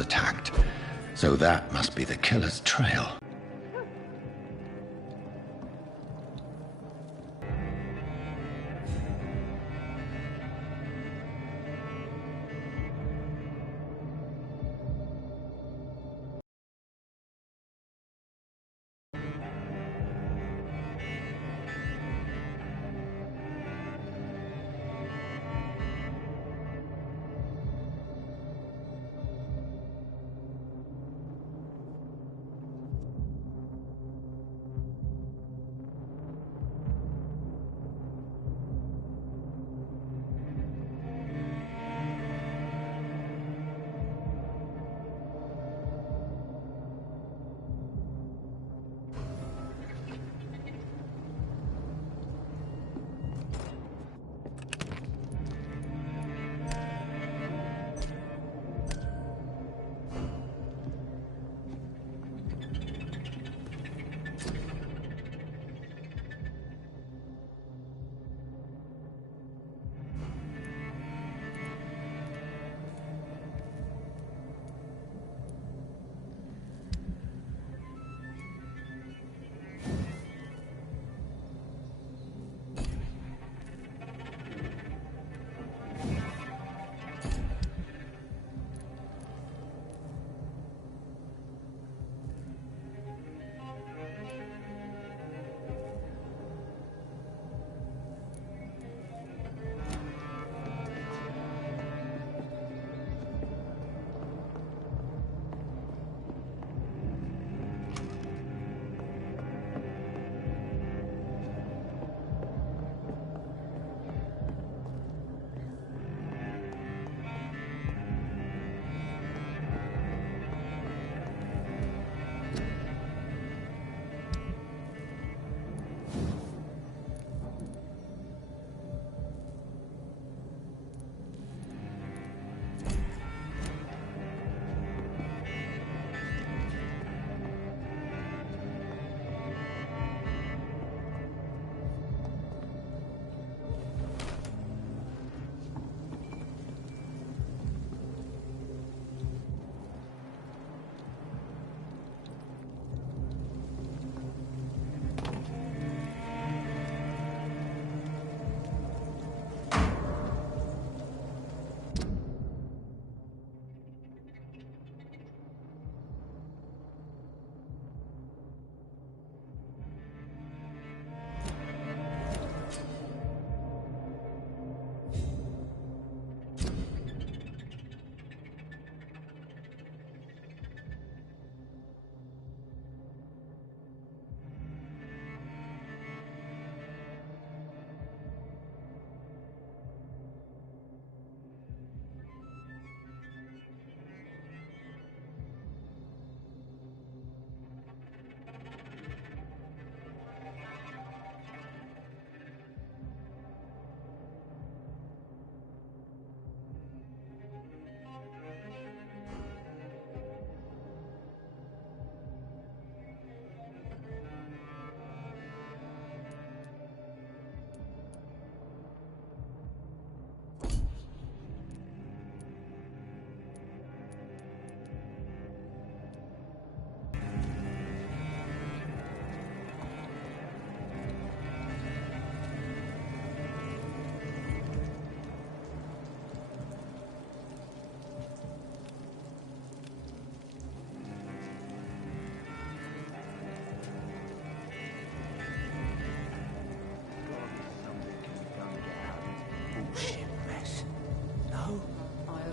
attacked. So that must be the killer's trail.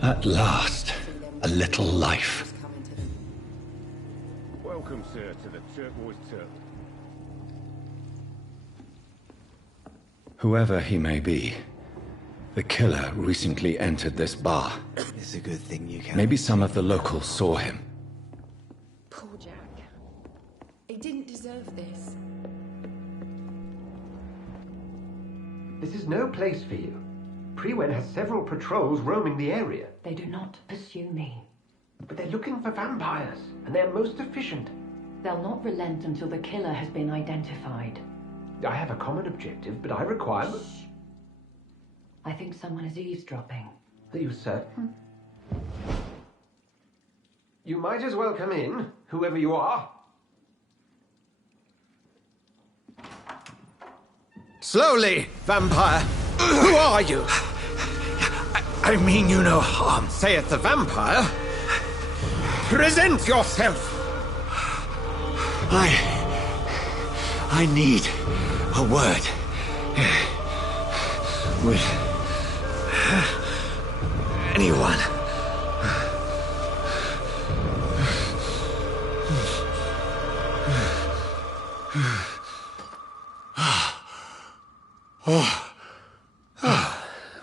At last, a little life. Welcome, sir, to the Turquoise Turtle. Whoever he may be, the killer recently entered this bar. It's a good thing you can. Maybe some of the locals saw him. Poor Jack. He didn't deserve this. This is no place for you. Prewen has several patrols roaming the area. They do not pursue me. But they're looking for vampires, and they're most efficient. They'll not relent until the killer has been identified. I have a common objective, but I require... Shh. I think someone is eavesdropping. Are you certain? You might as well come in, whoever you are. Slowly, vampire! Who are you? I mean you no harm. Saith the vampire. Present yourself! I need a word with anyone.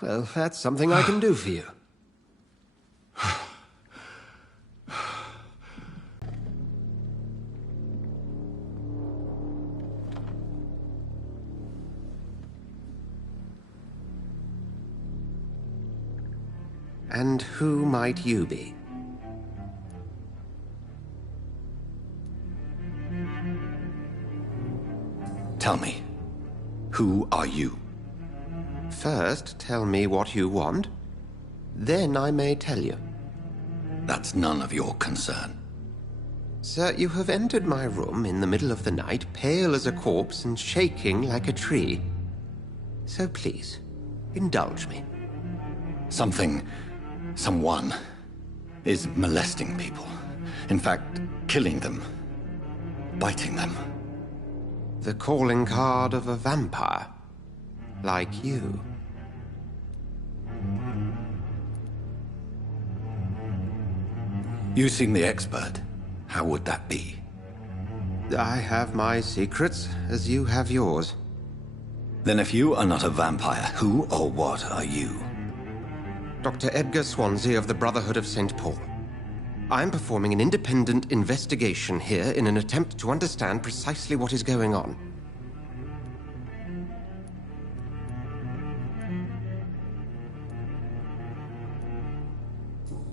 Well, that's something I can do for you. And who might you be? Tell me, who are you? First, tell me what you want. Then I may tell you. That's none of your concern. Sir, you have entered my room in the middle of the night, pale as a corpse and shaking like a tree. So please, indulge me. Someone is molesting people. In fact, killing them. Biting them. The calling card of a vampire. Like you. You seem the expert. How would that be? I have my secrets, as you have yours. Then if you are not a vampire, who or what are you? Dr. Edgar Swansea of the Brotherhood of St. Paul. I am performing an independent investigation here in an attempt to understand precisely what is going on.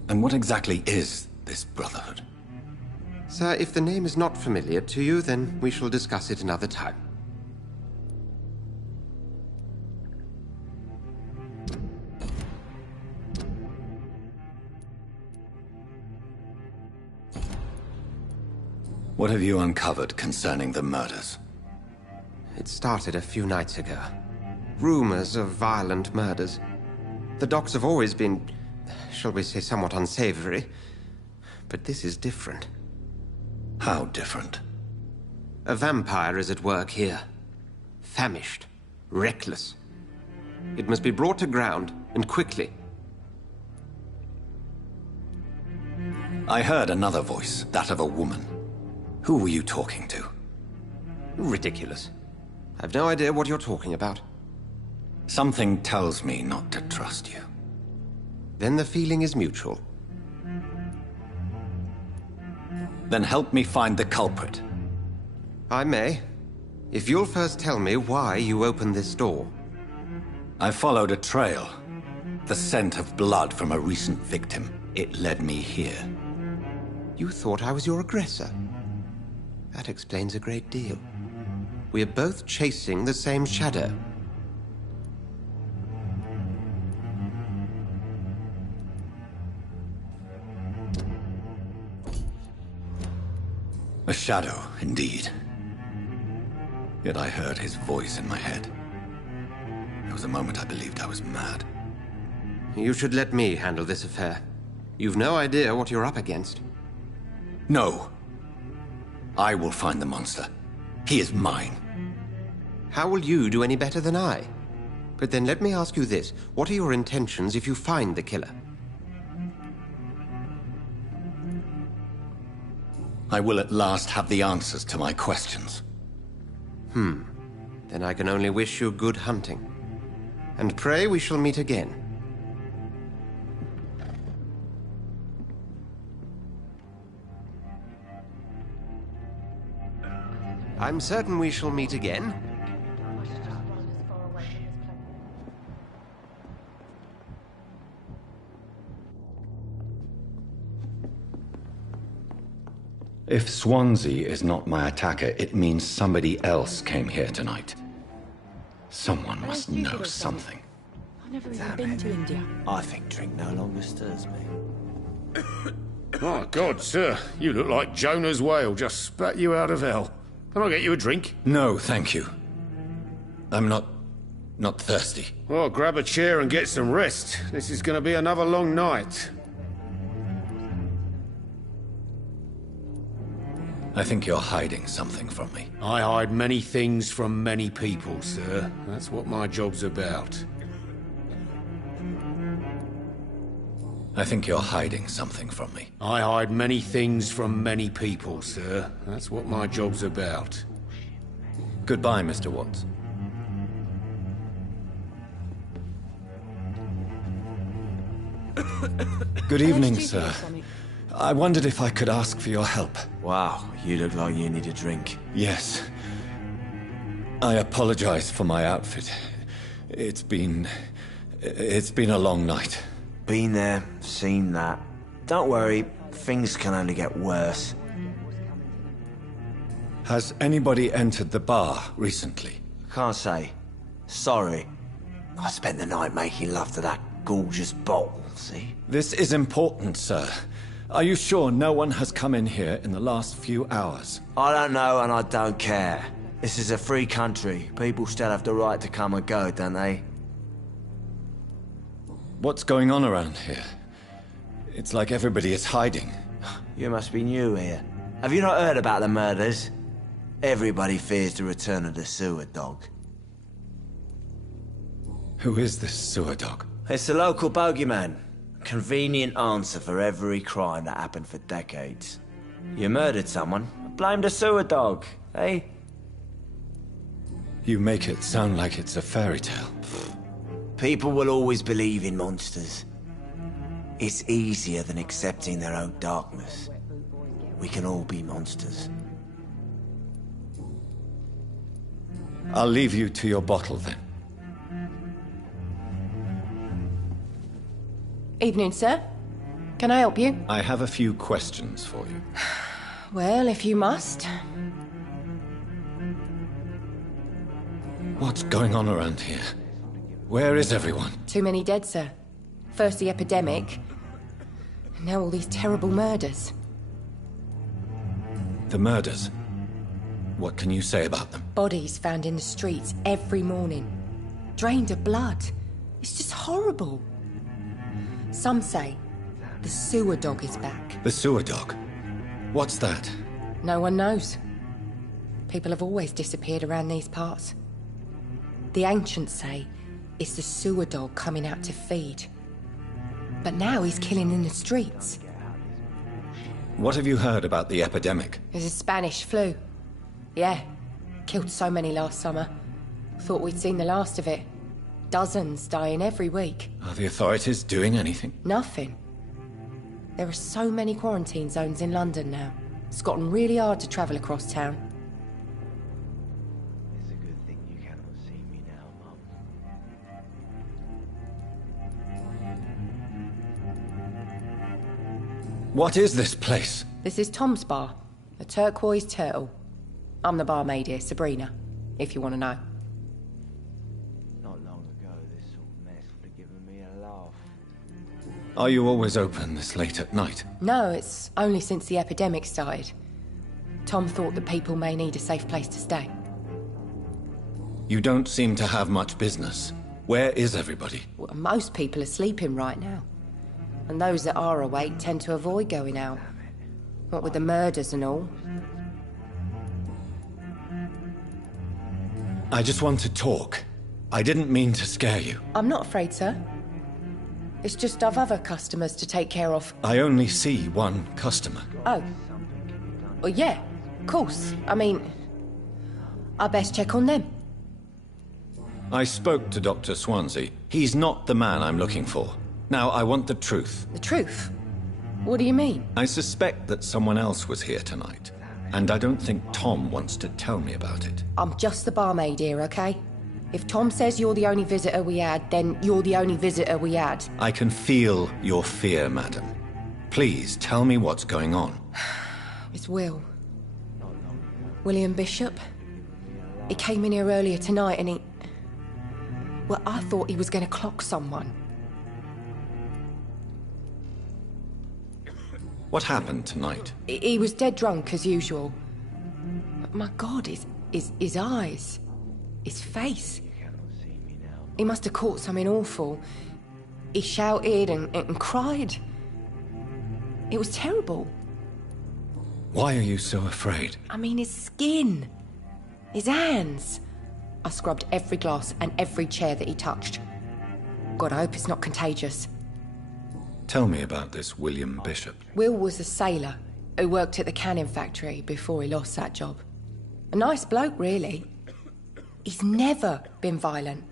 And what exactly is this Brotherhood? Sir, if the name is not familiar to you, then we shall discuss it another time. What have you uncovered concerning the murders? It started a few nights ago. Rumors of violent murders. The docks have always been, shall we say, somewhat unsavory. But this is different. How different? A vampire is at work here. Famished. Reckless. It must be brought to ground, and quickly. I heard another voice, that of a woman. Who were you talking to? Ridiculous. I've no idea what you're talking about. Something tells me not to trust you. Then the feeling is mutual. Then help me find the culprit. I may. If you'll first tell me why you opened this door. I followed a trail. The scent of blood from a recent victim. It led me here. You thought I was your aggressor. That explains a great deal. We are both chasing the same shadow. A shadow, indeed. Yet I heard his voice in my head. There was a moment I believed I was mad. You should let me handle this affair. You've no idea what you're up against. No. I will find the monster. He is mine. How will you do any better than I? But then let me ask you this. What are your intentions if you find the killer? I will at last have the answers to my questions. Then I can only wish you good hunting. And pray we shall meet again. I'm certain we shall meet again. If Swansea is not my attacker, it means somebody else came here tonight. Someone must know something. I've never even been to India. I think drink no longer stirs me. My God, sir, you look like Jonah's whale just spat you out of hell. Can I get you a drink? No, thank you. I'm not thirsty. Well, grab a chair and get some rest. This is going to be another long night. I think you're hiding something from me. I hide many things from many people, sir. That's what my job's about. I think you're hiding something from me. I hide many things from many people, sir. That's what my job's about. Goodbye, Mr. Watts. Good evening, sir. I wondered if I could ask for your help. Wow, you look like you need a drink. Yes. I apologize for my outfit. It's been a long night. Been there, seen that. Don't worry, things can only get worse. Has anybody entered the bar recently? Can't say. Sorry. I spent the night making love to that gorgeous bottle, see? This is important, sir. Are you sure no one has come in here in the last few hours? I don't know and I don't care. This is a free country. People still have the right to come and go, don't they? What's going on around here? It's like everybody is hiding. You must be new here. Have you not heard about the murders? Everybody fears the return of the sewer dog. Who is this sewer dog? It's the local bogeyman. Convenient answer for every crime that happened for decades. You murdered someone, blame the sewer dog, eh? You make it sound like it's a fairy tale. People will always believe in monsters. It's easier than accepting their own darkness. We can all be monsters. I'll leave you to your bottle then. Evening, sir. Can I help you? I have a few questions for you. Well, if you must. What's going on around here? Where is everyone? Too many dead, sir. First the epidemic, now all these terrible murders. The murders? What can you say about them? Bodies found in the streets every morning. Drained of blood. It's just horrible. Some say the sewer dog is back. The sewer dog? What's that? No one knows. People have always disappeared around these parts. The ancients say it's the sewer dog coming out to feed. But now he's killing in the streets. What have you heard about the epidemic? There's a Spanish flu. Yeah, killed so many last summer. Thought we'd seen the last of it. Dozens dying every week. Are the authorities doing anything? Nothing. There are so many quarantine zones in London now. It's gotten really hard to travel across town. It's a good thing you cannot see me now, Mum. What is this place? This is Tom's bar, a turquoise turtle. I'm the barmaid here, Sabrina, if you want to know. Not long ago, this sort of mess would have given me a laugh. Are you always open this late at night? No, it's only since the epidemic started. Tom thought that people may need a safe place to stay. You don't seem to have much business. Where is everybody? Well, most people are sleeping right now. And those that are awake tend to avoid going out. What with the murders and all. I just want to talk. I didn't mean to scare you. I'm not afraid, sir. It's just I've other customers to take care of. I only see one customer. Oh. Well, yeah, of course. I mean, I best check on them. I spoke to Dr. Swansea. He's not the man I'm looking for. Now, I want the truth. The truth? What do you mean? I suspect that someone else was here tonight, and I don't think Tom wants to tell me about it. I'm just the barmaid here, okay? If Tom says you're the only visitor we had, then you're the only visitor we had. I can feel your fear, madam. Please, tell me what's going on. It's Will. William Bishop. He came in here earlier tonight and he... Well, I thought he was going to clock someone. What happened tonight? He was dead drunk, as usual. But my God, his eyes. His face. He must have caught something awful. He shouted and cried. It was terrible. Why are you so afraid? I mean, his skin. His hands. I scrubbed every glass and every chair that he touched. God, I hope it's not contagious. Tell me about this William Bishop. Will was a sailor who worked at the canning factory before he lost that job. A nice bloke, really. He's never been violent.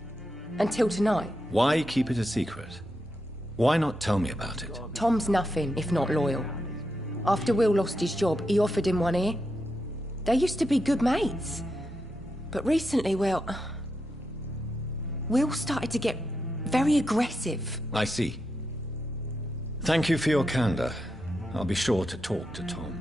Until tonight. Why keep it a secret? Why not tell me about it? Tom's nothing if not loyal. After Will lost his job, he offered him one ear. They used to be good mates. But recently, Will started to get very aggressive. I see. Thank you for your candor. I'll be sure to talk to Tom.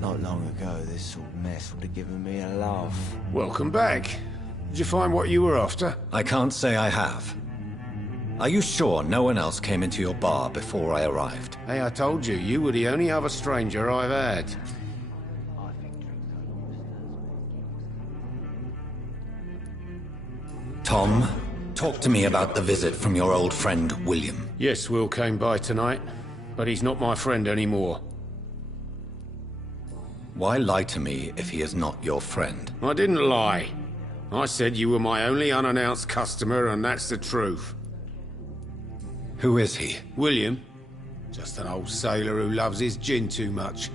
Not long ago, this sort of mess would have given me a laugh. Welcome back. Did you find what you were after? I can't say I have. Are you sure no one else came into your bar before I arrived? Hey, I told you, you were the only other stranger I've had. Tom, talk to me about the visit from your old friend, William. Yes, Will came by tonight, but he's not my friend anymore. Why lie to me if he is not your friend? I didn't lie. I said you were my only unannounced customer, and that's the truth. Who is he? William. Just an old sailor who loves his gin too much.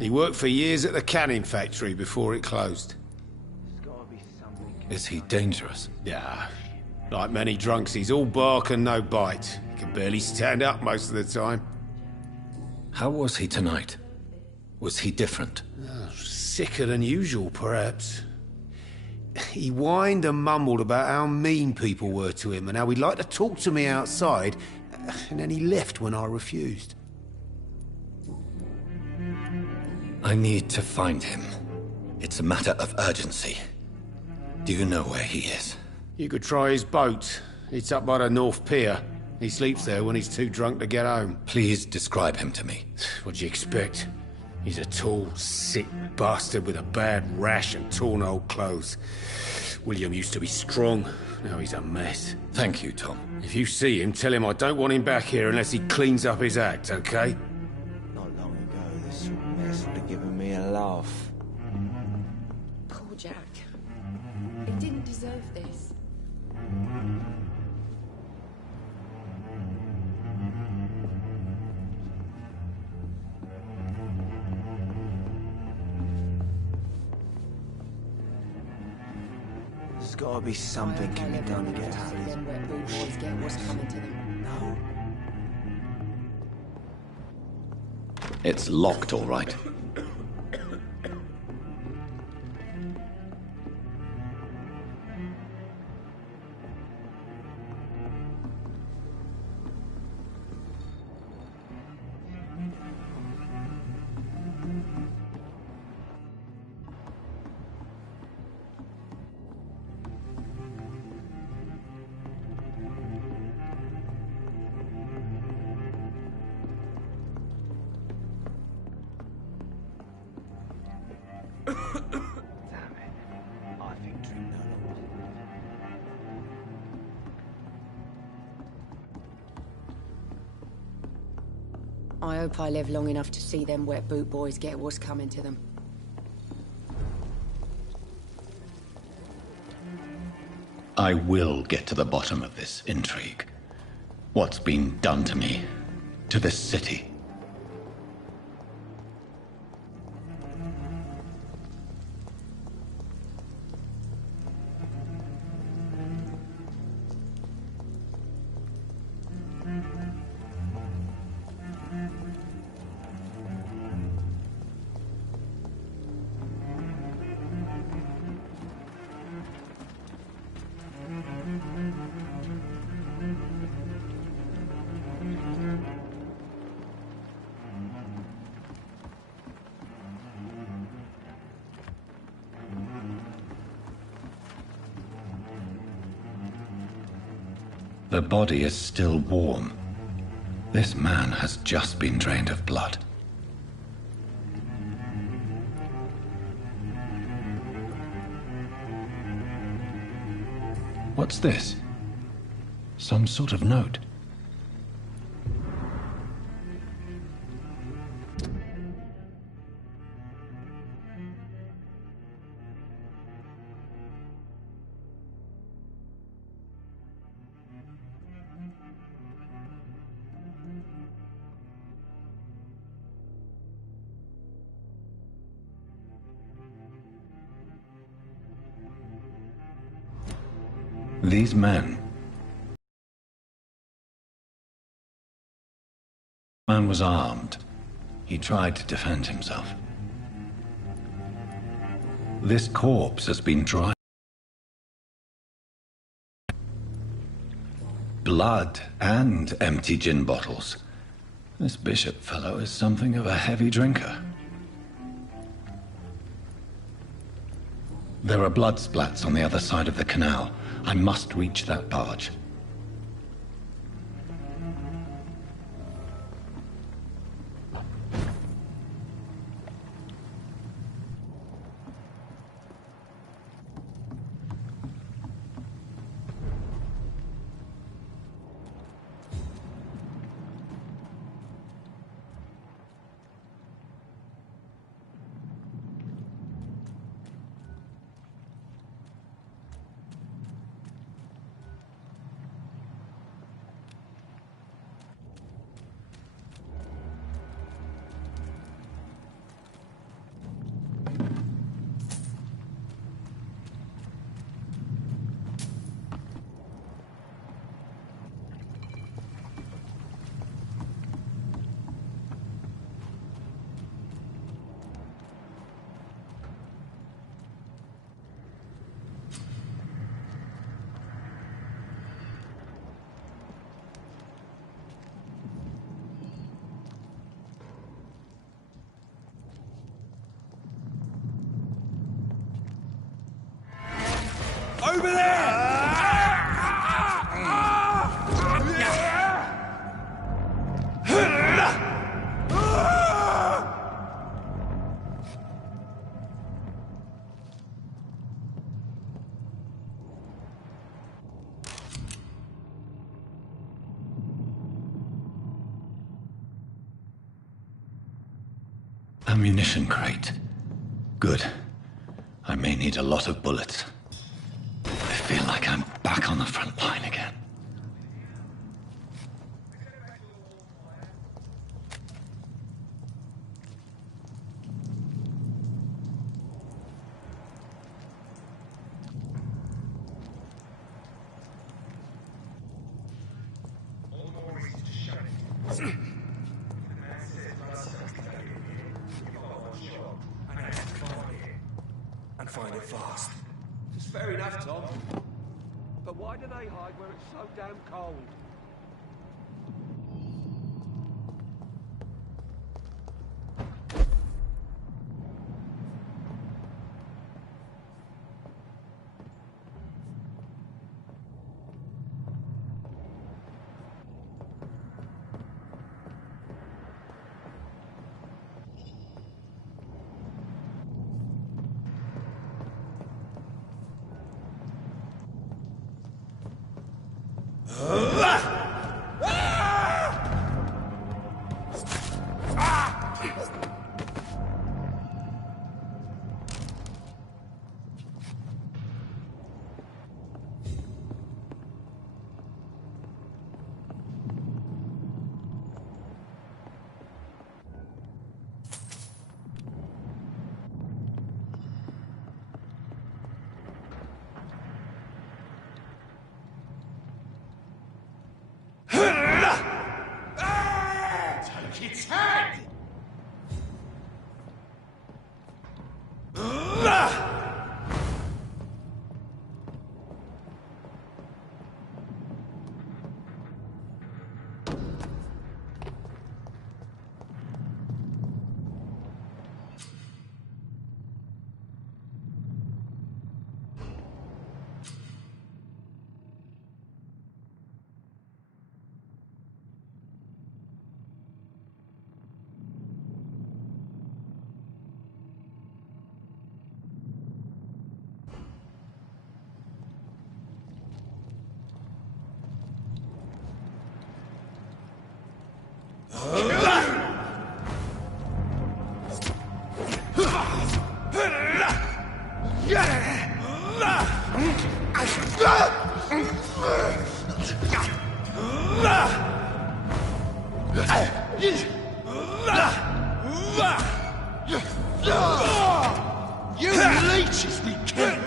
He worked for years at the canning factory before it closed. Is he dangerous? Yeah. Like many drunks, he's all bark and no bite. He can barely stand up most of the time. How was he tonight? Was he different? Sicker than usual, perhaps. He whined and mumbled about how mean people were to him and how he'd like to talk to me outside, and then he left when I refused. I need to find him. It's a matter of urgency. Do you know where he is? You could try his boat. It's up by the North Pier. He sleeps there when he's too drunk to get home. Please describe him to me. What'd you expect? He's a tall, sick bastard with a bad rash and torn old clothes. William used to be strong. Now he's a mess. Thank you, Tom. If you see him, tell him I don't want him back here unless he cleans up his act, okay? Not long ago, this sort of mess would have given me a laugh. Poor Jack. He didn't deserve this. There's gotta be something can be done to get out of this. Boys get what's coming to them. No. It's locked, all right. I hope I live long enough to see them wet boot boys get what's coming to them. I will get to the bottom of this intrigue. What's been done to me, to this city. The body is still warm. This man has just been drained of blood. What's this? Some sort of note. These men. The man was armed. He tried to defend himself. This corpse has been dry. Blood and empty gin bottles. This bishop fellow is something of a heavy drinker. There are blood splats on the other side of the canal. I must reach that barge. Over there! Ammunition crate. Good. I may need a lot of bullets. I feel like I'm back on the front line again. And find it fast. It's fair enough, Tom. But why do they hide where it's so damn cold? Its head! You leeches need killing.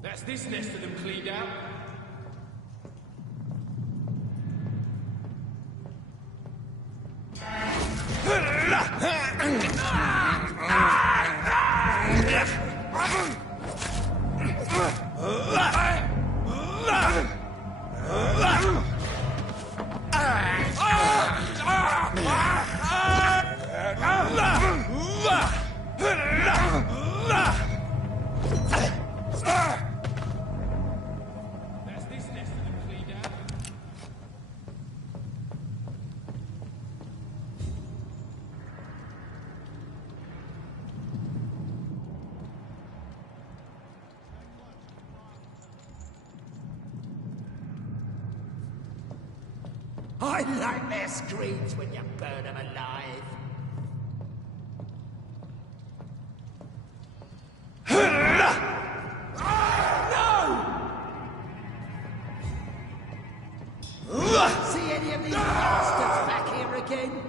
That's this nest of them cleaned out. I like their screams when you burn them alive. See any of these bastards back here again?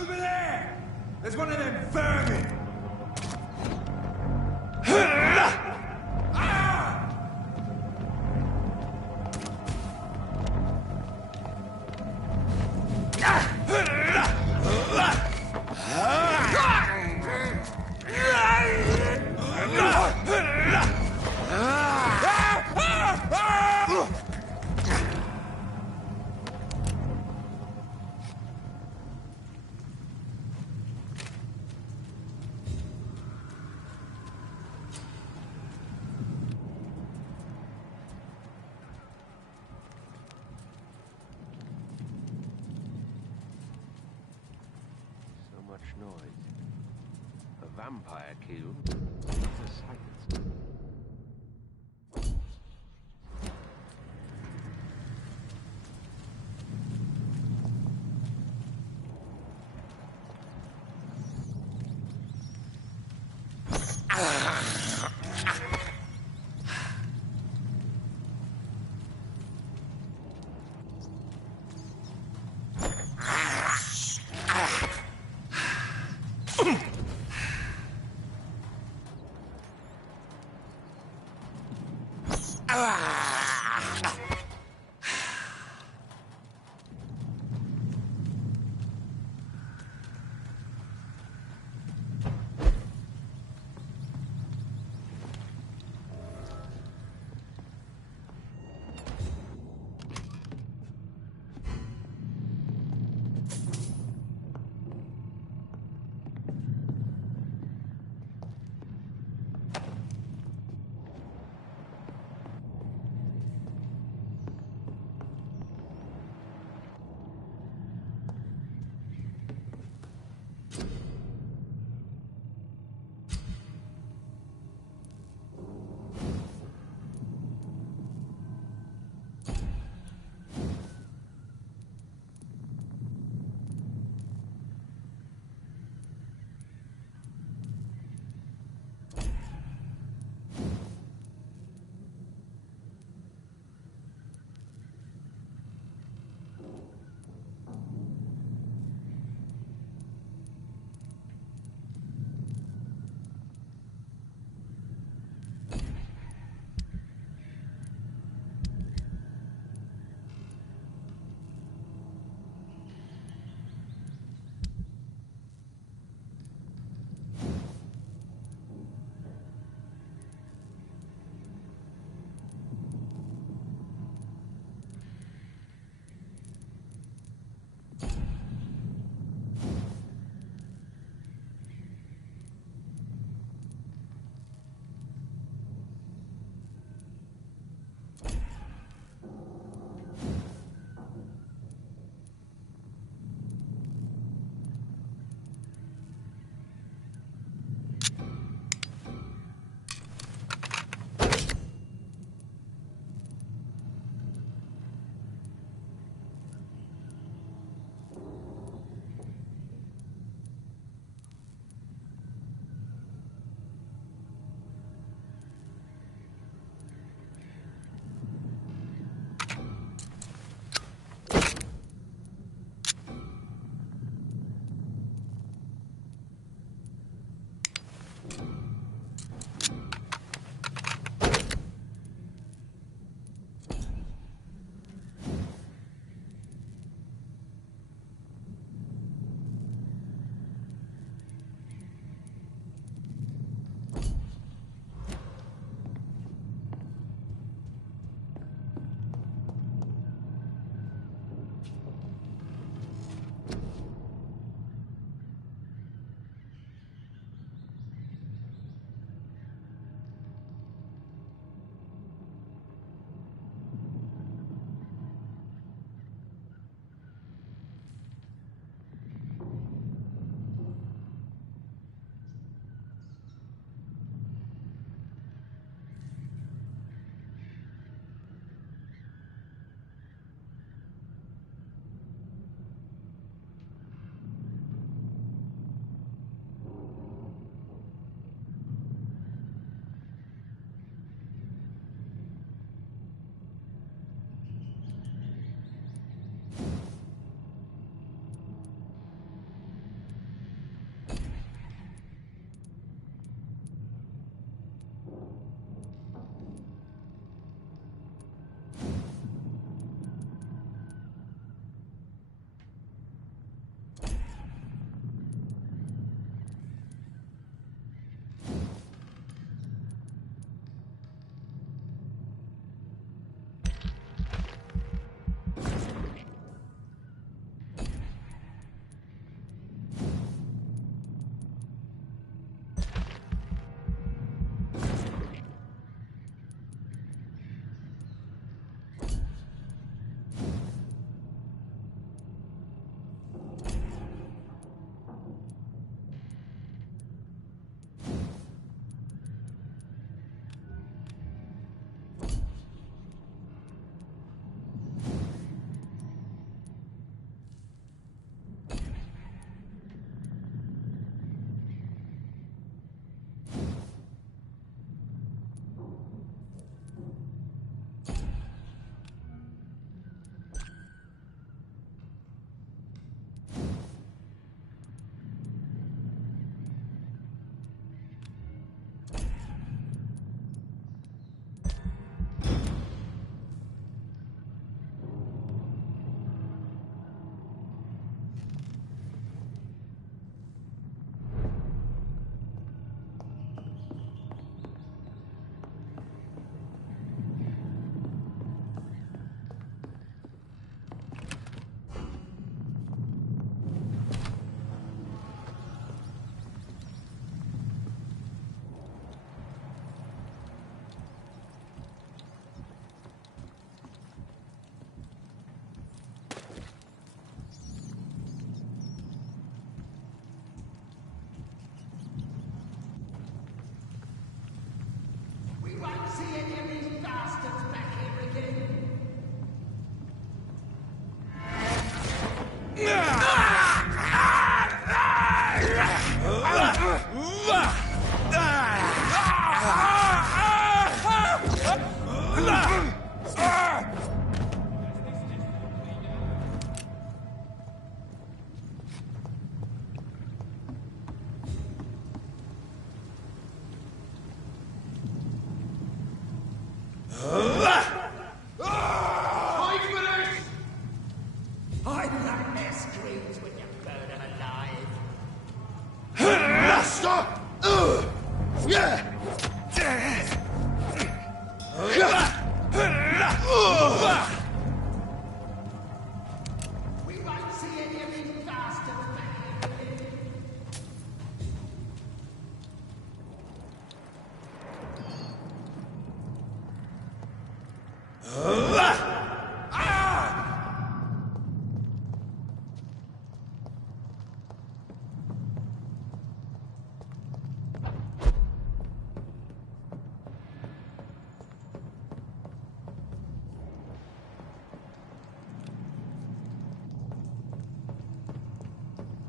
Over there! There's one of them vermin! noise. A vampire killed. The silence.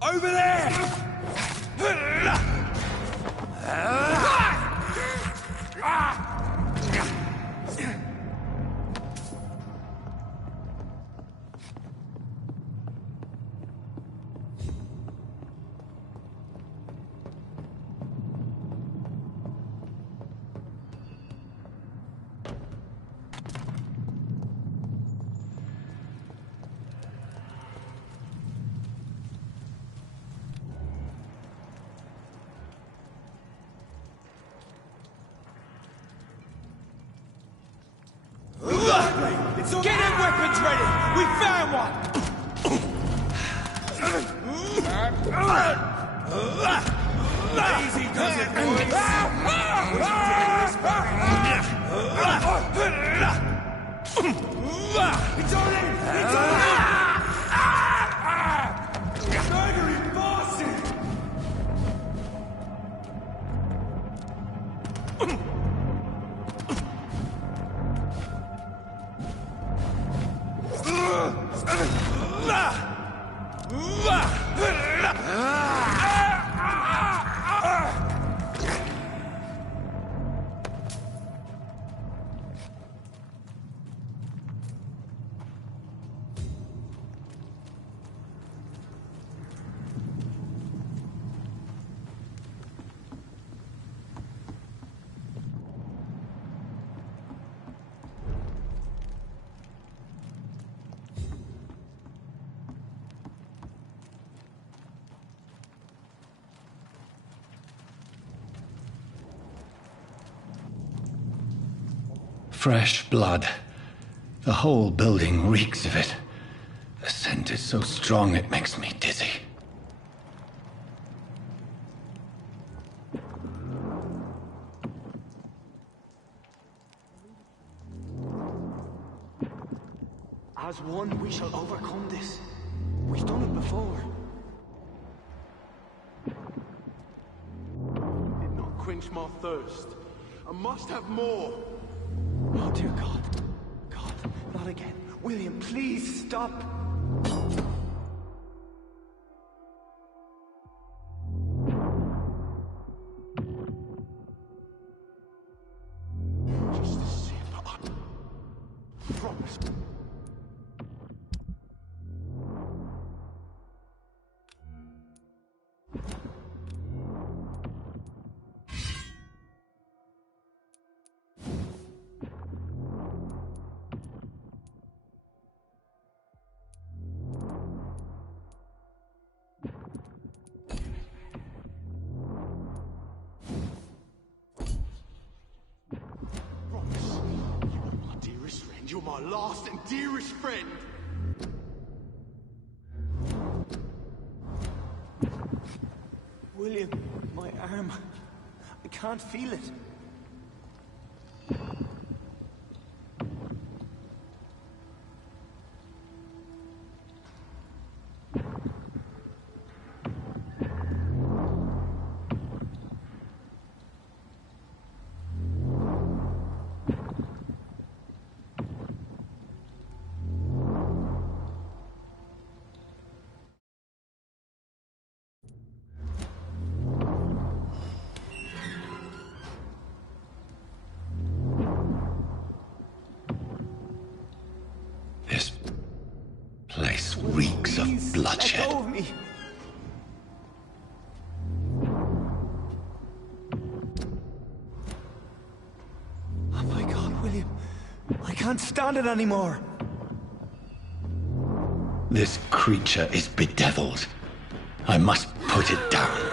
Over there! Get them weapons ready! We found one! Easy does it, boys! It's on him! It's on him! Murdering bastard! Fresh blood. The whole building reeks of it. The scent is so strong it makes me dizzy. As one, we shall overcome this. We've done it before. Did not quench my thirst. I must have more. Oh, dear God. God, not again. William, please stop. Just a sip. I promise. You're my last and dearest friend! William, my arm. I can't feel it. reeks of bloodshed. Let go of me. Oh my God, William. I can't stand it anymore. This creature is bedeviled. I must put it down.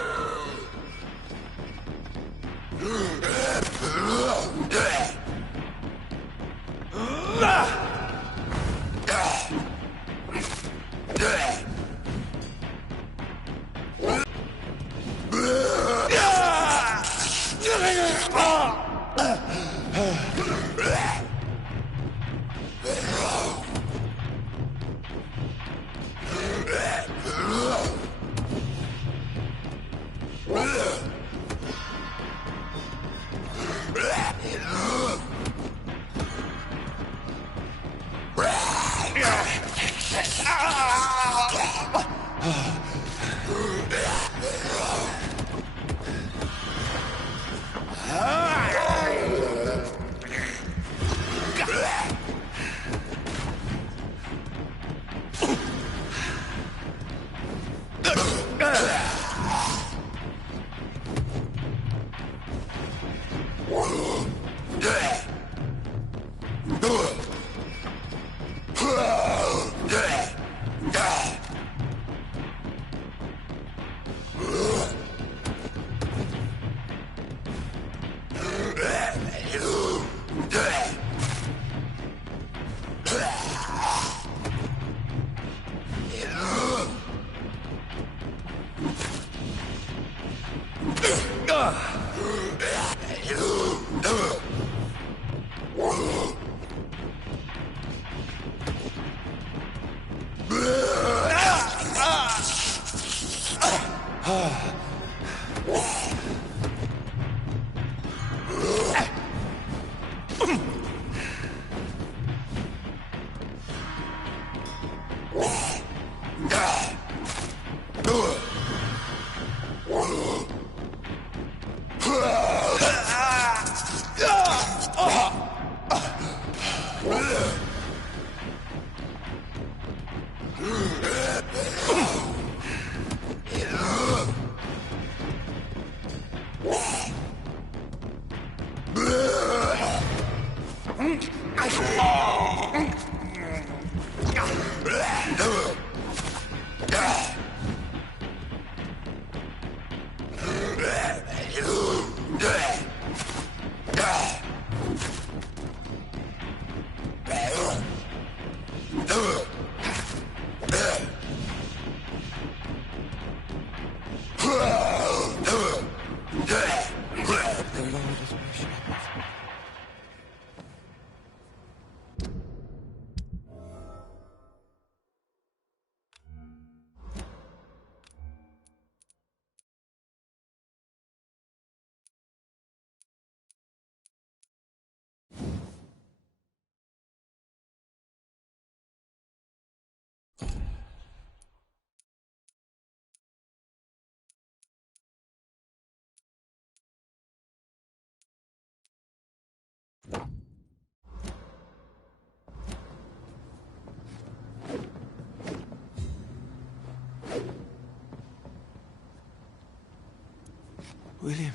William,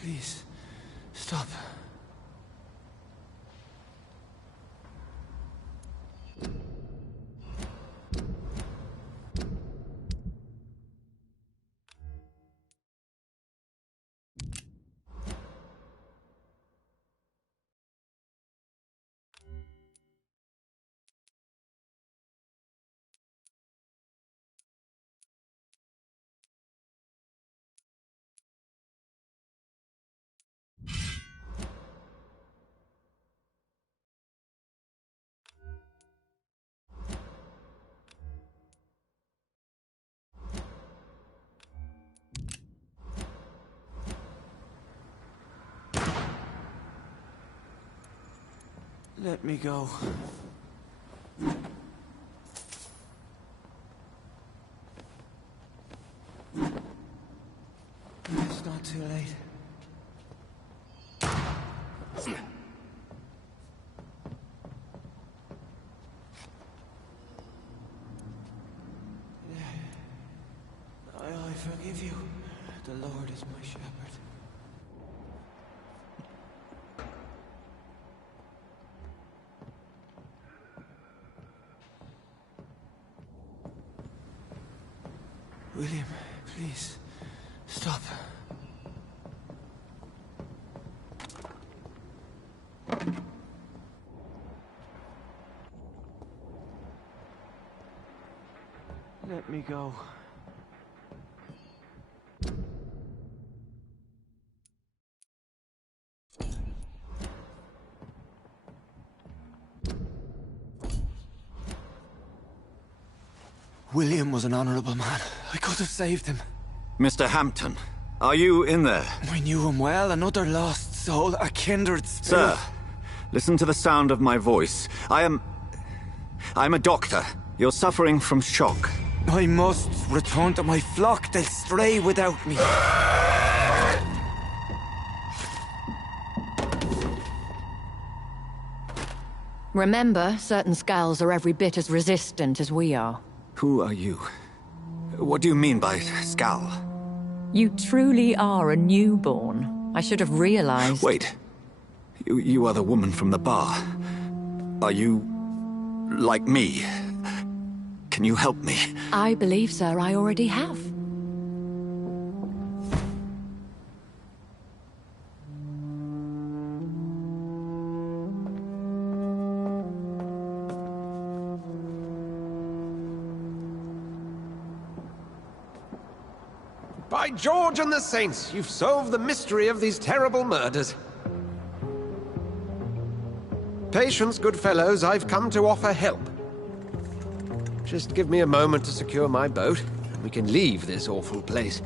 please, stop. Let me go. It's not too late. forgive you. The Lord is my shepherd. William, please, stop. Let me go. William was an honorable man. I could have saved him. Mr. Hampton, are you in there? I knew him well, another lost soul, a kindred spirit. Sir, listen to the sound of my voice. I'm a doctor. You're suffering from shock. I must return to my flock. They'll stray without me. Remember, certain skulls are every bit as resistant as we are. Who are you? What do you mean by Skal? You truly are a newborn. I should have realized. Wait. You are the woman from the bar. Are you... like me? Can you help me? I believe, sir, I already have. By George and the Saints, you've solved the mystery of these terrible murders. Patience, good fellows, I've come to offer help. Just give me a moment to secure my boat, and we can leave this awful place.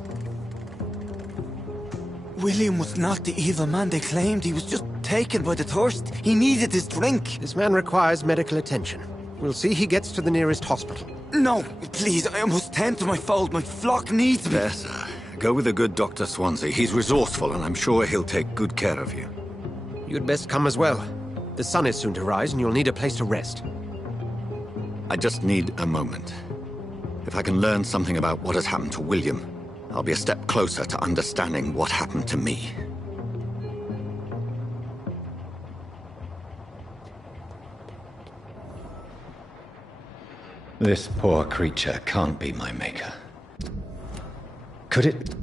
William was not the evil man they claimed. He was just taken by the thirst. He needed his drink. This man requires medical attention. We'll see he gets to the nearest hospital. No, please, I must tend to my fold. My flock needs me. There, sir. Go with the good Dr. Swansea. He's resourceful, and I'm sure he'll take good care of you. You'd best come as well. The sun is soon to rise, and you'll need a place to rest. I just need a moment. If I can learn something about what has happened to William, I'll be a step closer to understanding what happened to me. This poor creature can't be my maker. Could it?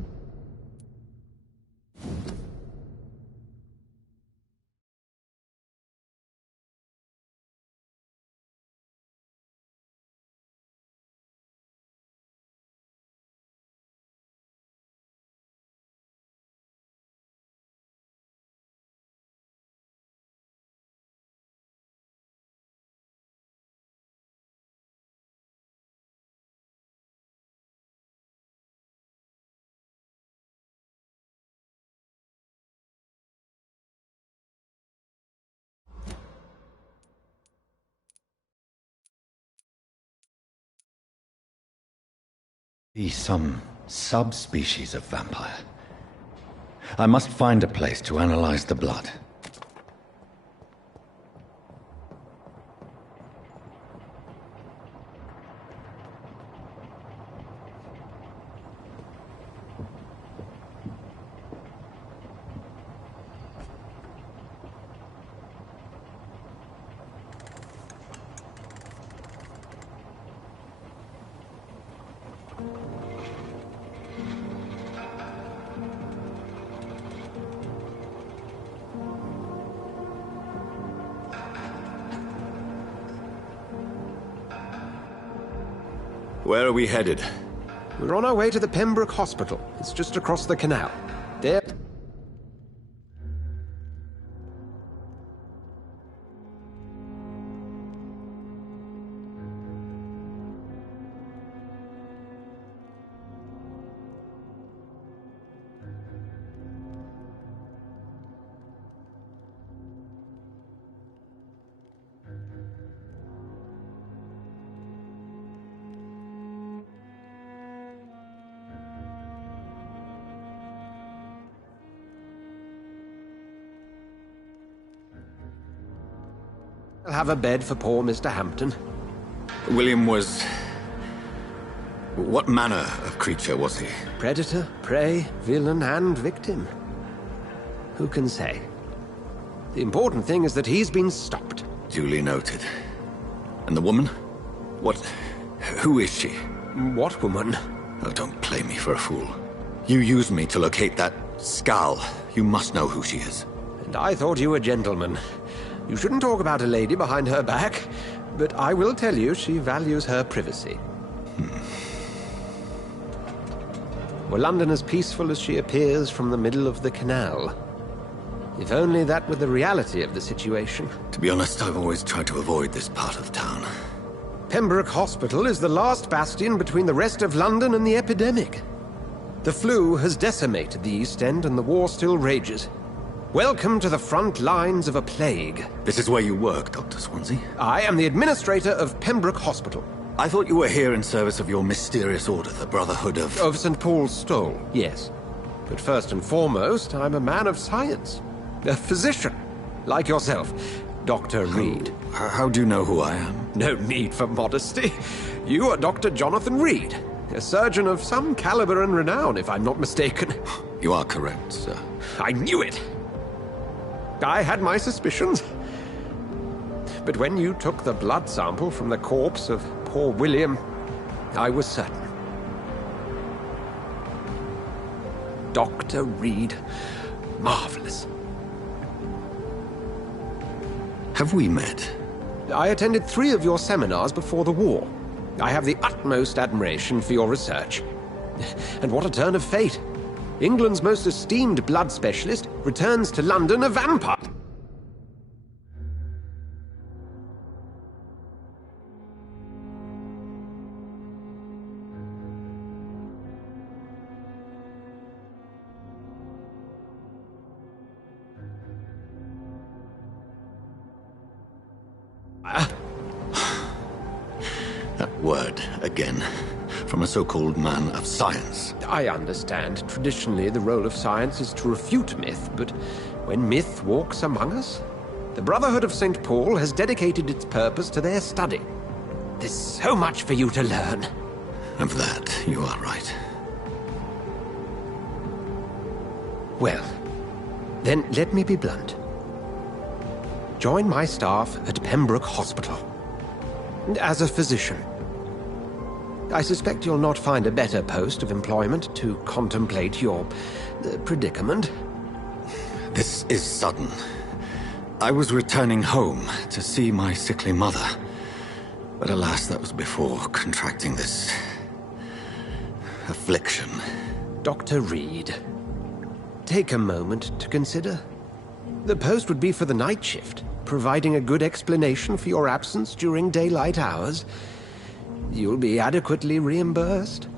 Be some subspecies of vampire. I must find a place to analyze the blood. Where are we headed? We're on our way to the Pembroke Hospital. It's just across the canal. There... I'll have a bed for poor Mr. Hampton. William was What manner of creature was he? Predator, prey, villain, and victim. Who can say? The important thing is that he's been stopped. Duly noted. And the woman? Who is she? What woman? Oh, don't play me for a fool. You used me to locate that Skal. You must know who she is. And I thought you a gentleman. You shouldn't talk about a lady behind her back, but I will tell you she values her privacy. Were London as peaceful as she appears from the middle of the canal? If only that were the reality of the situation. To be honest, I've always tried to avoid this part of town. Pembroke Hospital is the last bastion between the rest of London and the epidemic. The flu has decimated the East End and the war still rages. Welcome to the front lines of a plague. This is where you work, Dr. Swansea? I am the administrator of Pembroke Hospital. I thought you were here in service of your mysterious order, the Brotherhood of... Of St. Paul's Stole, yes. But first and foremost, I'm a man of science. A physician, like yourself, Dr. Reed. How do you know who I am? No need for modesty. You are Dr. Jonathan Reed, a surgeon of some caliber and renown, if I'm not mistaken. You are correct, sir. I knew it! I had my suspicions. But when you took the blood sample from the corpse of poor William, I was certain. Dr. Reed. Marvelous. Have we met? I attended 3 of your seminars before the war. I have the utmost admiration for your research. And what a turn of fate. England's most esteemed blood specialist returns to London a vampire. That word, again. From a so-called man of science. I understand. Traditionally, the role of science is to refute myth, but when myth walks among us, the Brotherhood of St. Paul has dedicated its purpose to their study. There's so much for you to learn. Of that, you are right. Well, then let me be blunt. Join my staff at Pembroke Hospital. As a physician. I suspect you'll not find a better post of employment to contemplate your predicament. This is sudden. I was returning home to see my sickly mother. But alas, that was before contracting this... affliction. Dr. Reed, take a moment to consider. The post would be for the night shift, providing a good explanation for your absence during daylight hours. You'll be adequately reimbursed,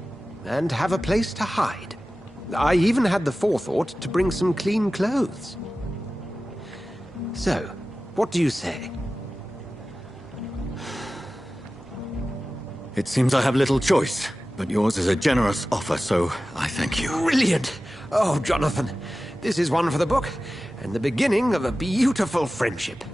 and have a place to hide. I even had the forethought to bring some clean clothes. So, what do you say? It seems I have little choice, but yours is a generous offer, so I thank you. Brilliant! Oh, Jonathan, this is one for the book, and the beginning of a beautiful friendship.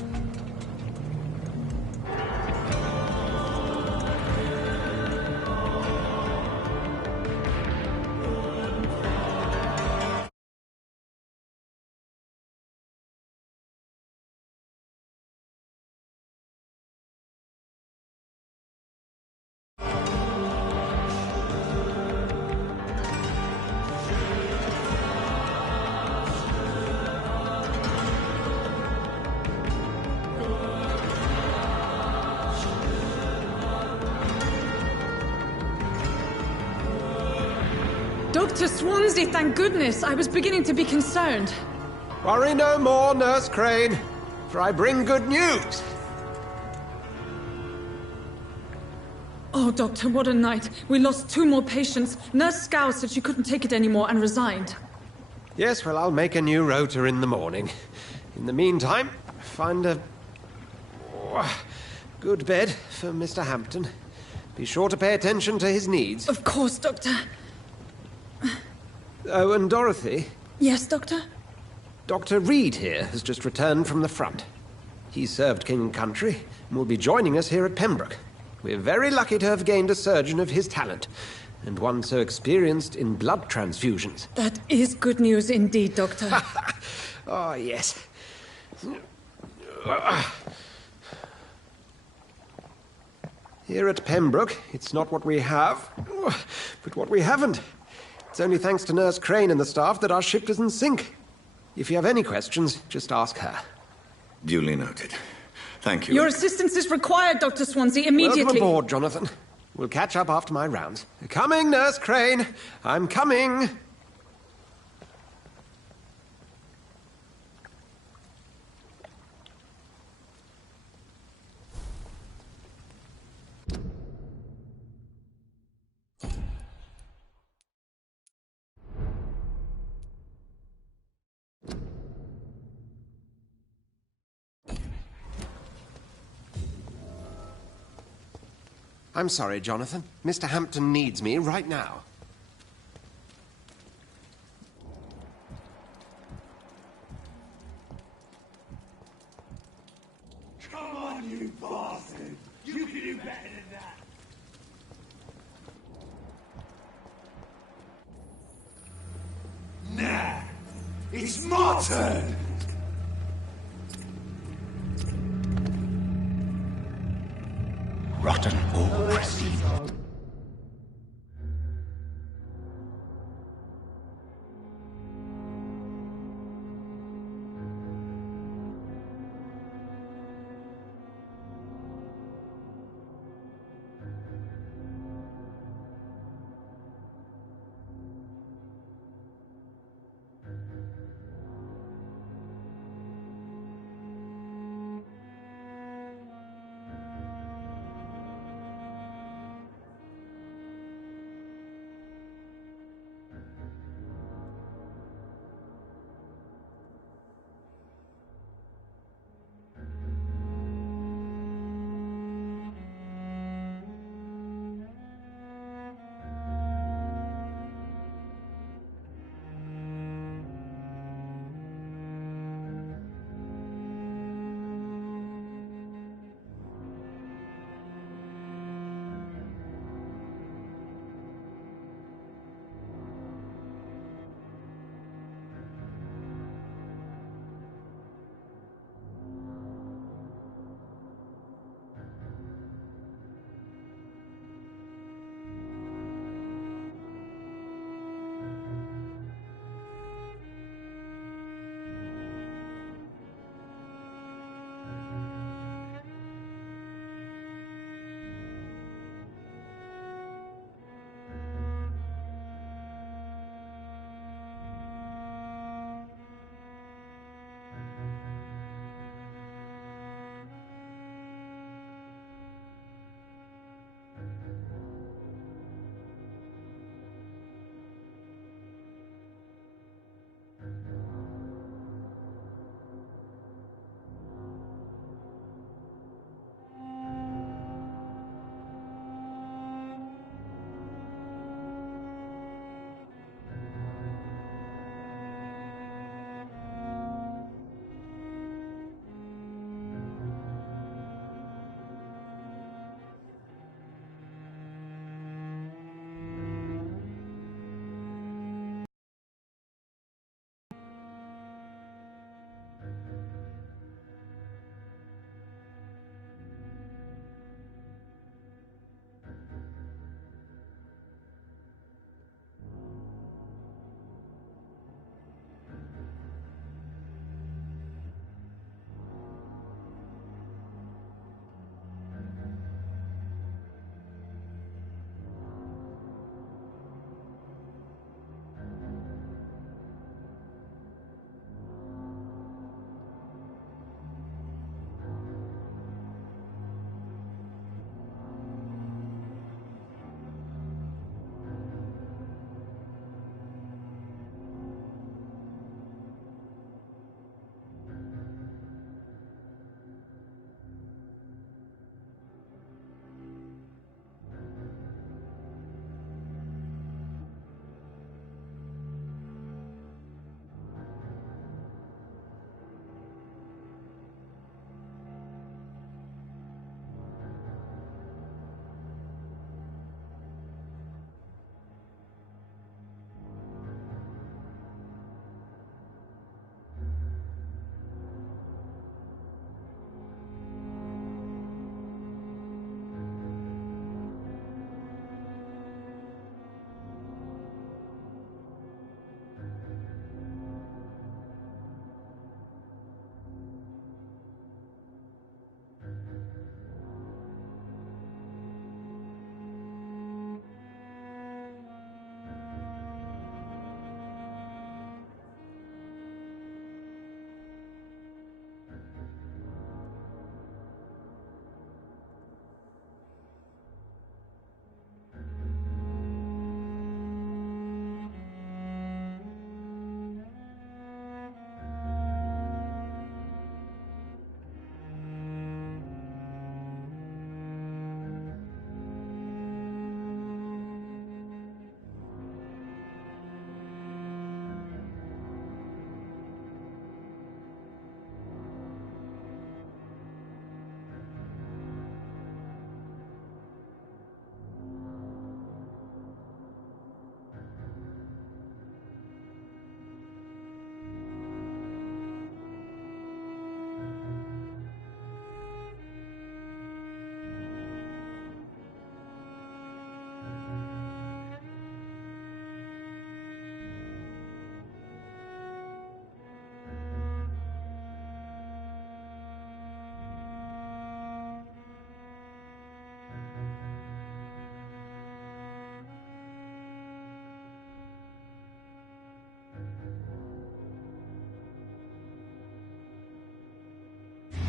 Dr. Swansea, thank goodness! I was beginning to be concerned. Worry no more, Nurse Crane, for I bring good news. Oh, Doctor, what a night. We lost 2 more patients. Nurse Scow said she couldn't take it anymore and resigned. Yes, well, I'll make a new rota in the morning. In the meantime, find a... good bed for Mr. Hampton. Be sure to pay attention to his needs. Of course, Doctor. Oh, and Dorothy? Yes, Doctor? Dr. Reed here has just returned from the front. He served King and Country and will be joining us here at Pembroke. We're very lucky to have gained a surgeon of his talent. and one so experienced in blood transfusions. That is good news indeed, Doctor. Oh, yes. Here at Pembroke, it's not what we have, but what we haven't. It's only thanks to Nurse Crane and the staff that our ship doesn't sink. If you have any questions, just ask her. Duly noted. Thank you. Your assistance is required, Dr. Swansea, immediately. Welcome aboard, Jonathan. We'll catch up after my rounds. Coming, Nurse Crane. I'm coming. I'm sorry, Jonathan. Mr. Hampton needs me right now. Come on, you bastard! You can do better than that! Nah! It's my turn! Rotten or pristine.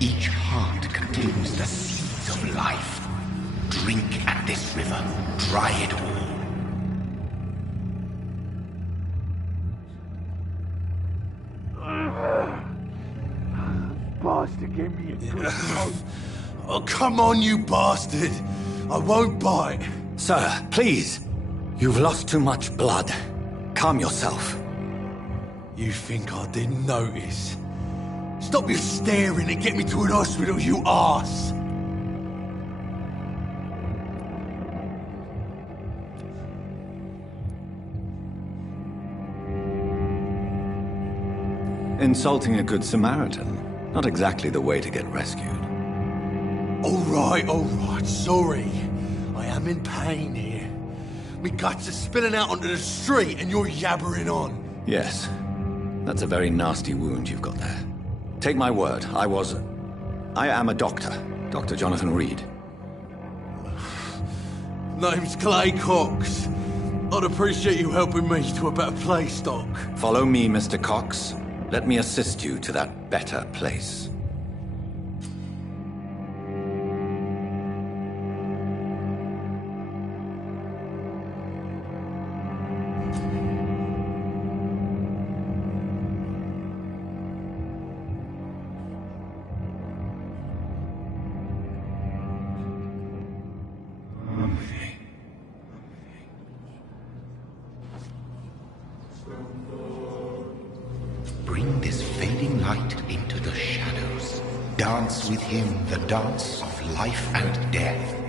Each heart contains the seeds of life. Drink at this river. Try it all. Bastard gave me a good Oh, come on, you bastard! I won't bite. Sir, please. You've lost too much blood. Calm yourself. You think I didn't notice? Stop your staring and get me to an hospital, you arse! Insulting a good Samaritan. Not exactly the way to get rescued. All right, sorry. I am in pain here. Me guts are spilling out onto the street and you're yabbering on. Yes. That's a very nasty wound you've got there. Take my word, I am a doctor. Dr. Jonathan Reed. Name's Clay Cox. I'd appreciate you helping me to a better place, Doc. Follow me, Mr. Cox. Let me assist you to that better place. Bring this fading light into the shadows. Dance with him the dance of life and death.